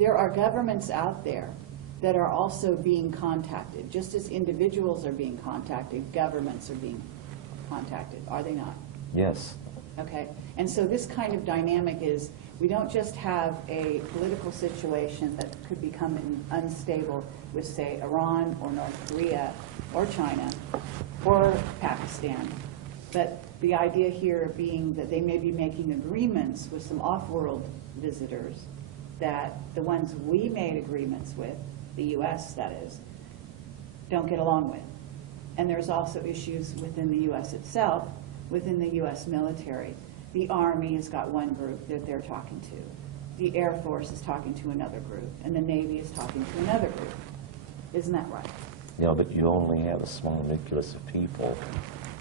there are governments out there that are also being contacted. Just as individuals are being contacted, governments are being contacted, are they not? Yes. Okay, and so this kind of dynamic is, we don't just have a political situation that could become unstable with, say, Iran or North Korea or China or Pakistan, but the idea here being that they may be making agreements with some off-world visitors that the ones we made agreements with, the U.S. that is, don't get along with. And there's also issues within the U.S. itself, within the U.S. military. The Army has got one group that they're talking to. The Air Force is talking to another group, and the Navy is talking to another group. Isn't that right? Yeah, but you only have a small nucleus of people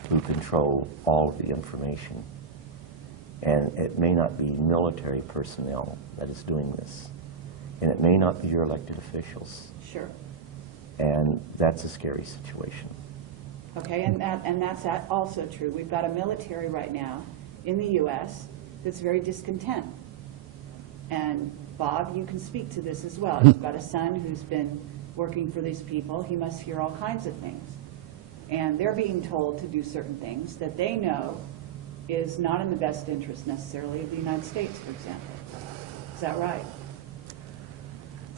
who control all of the information. And it may not be military personnel that is doing this. And it may not be your elected officials. Sure. And that's a scary situation. Okay, and that's also true. We've got a military right now in the U.S. that's very discontent. And Bob, you can speak to this as well. You've got a son who's been working for these people. He must hear all kinds of things. And they're being told to do certain things that they know is not in the best interest necessarily of the United States, for example. Is that right?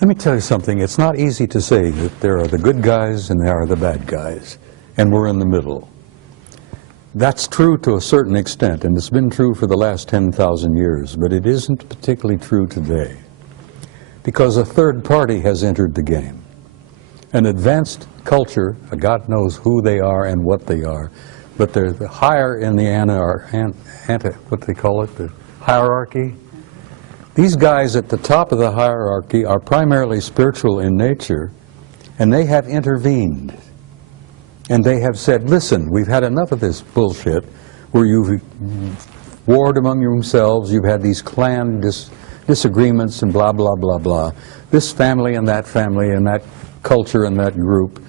Let me tell you something. It's not easy to say that there are the good guys and there are the bad guys, and we're in the middle. That's true to a certain extent, and it's been true for the last 10,000 years, but it isn't particularly true today, because a third party has entered the game. An advanced culture, God knows who they are and what they are, but they're the higher in the what they call it, the hierarchy. These guys at the top of the hierarchy are primarily spiritual in nature, and they have intervened. And they have said, listen, we've had enough of this bullshit where you've warred among yourselves, you've had these clan disagreements and blah, blah, blah, blah. This family and that culture and that group,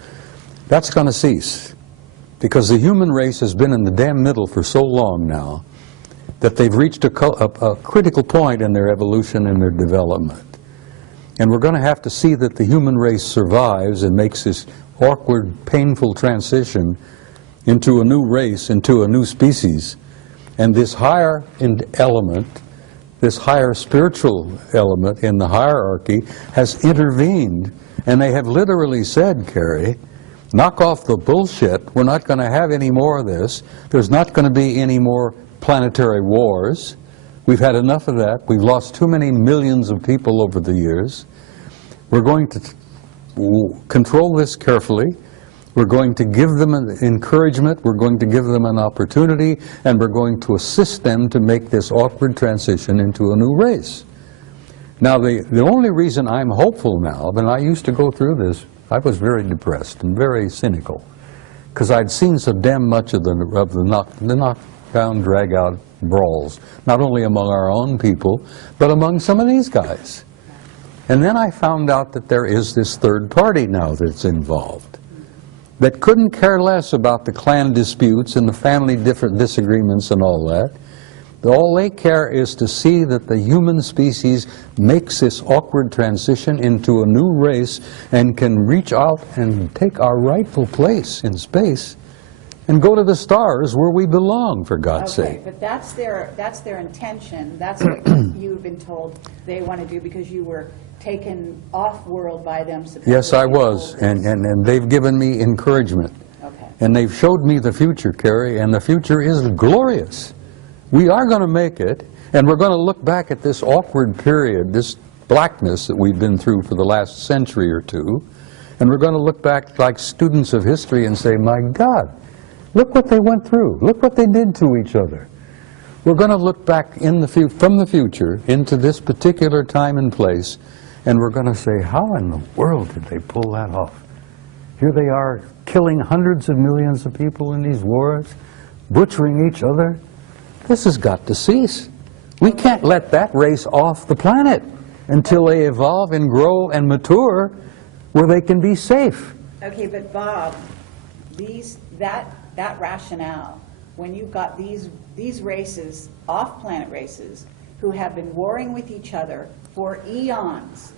that's going to cease. Because the human race has been in the damn middle for so long now that they've reached a critical point in their evolution and their development. And we're going to have to see that the human race survives and makes this awkward, painful transition into a new race, into a new species. And this higher element, this higher spiritual element in the hierarchy has intervened, and they have literally said, Carrie, knock off the bullshit. We're not going to have any more of this. There's not going to be any more planetary wars. We've had enough of that. We've lost too many millions of people over the years. We're going to control this carefully. We're going to give them an encouragement. We're going to give them an opportunity, and we're going to assist them to make this awkward transition into a new race. Now, the only reason I'm hopeful now, when I used to go through this, I was very depressed and very cynical, because I'd seen so damn much of the knockdown, drag-out brawls, not only among our own people, but among some of these guys. And then I found out that there is this third party now that's involved, that couldn't care less about the clan disputes and the family disagreements and all that. All they care is to see that the human species makes this awkward transition into a new race and can reach out and take our rightful place in space and go to the stars where we belong, for God's sake. Okay, but that's their intention. That's what you've been told they want to do because you were taken off-world by them. Yes, I was, and they've given me encouragement. Okay. And they've showed me the future, Carrie, and the future is glorious. We are going to make it, and we're going to look back at this awkward period, this blackness that we've been through for the last century or two, and we're going to look back like students of history and say, my God, look what they went through. Look what they did to each other. We're going to look back from the future into this particular time and place, and we're going to say, how in the world did they pull that off? Here they are killing hundreds of millions of people in these wars, butchering each other. This has got to cease. We can't let that race off the planet until they evolve and grow and mature where they can be safe. Okay, but Bob, that rationale, when you've got these races, off-planet races, who have been warring with each other for eons,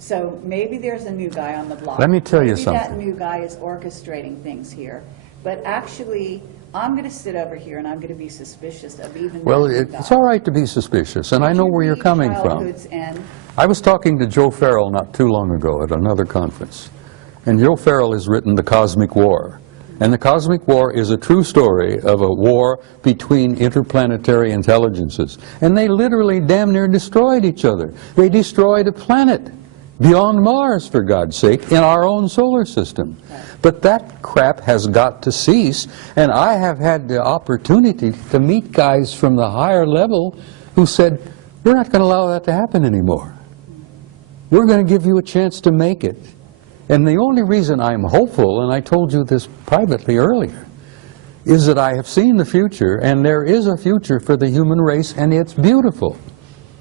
So maybe there's a new guy on the block. Let me tell you Maybe that something. new guy is orchestrating things here. But actually, I'm going to sit over here and I'm going to be suspicious of even Well, that new guy. it's all right to be suspicious, and I Did know you where you're read coming from. Childhood's End? I was talking to Joe Farrell not too long ago at another conference, and Joe Farrell has written The Cosmic War. And The Cosmic War is a true story of a war between interplanetary intelligences. And they literally damn near destroyed each other. They destroyed a planet beyond Mars, for God's sake, in our own solar system. But that crap has got to cease, and I have had the opportunity to meet guys from the higher level who said, we're not going to allow that to happen anymore. We're going to give you a chance to make it. And the only reason I'm hopeful, and I told you this privately earlier, is that I have seen the future, and there is a future for the human race, and it's beautiful.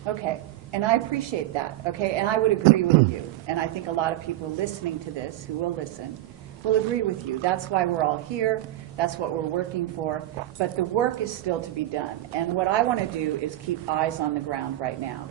Okay, and I appreciate that, okay, and I would agree with you. And I think a lot of people listening to this, who will listen, will agree with you. That's why we're all here. That's what we're working for. But the work is still to be done. And what I want to do is keep eyes on the ground right now.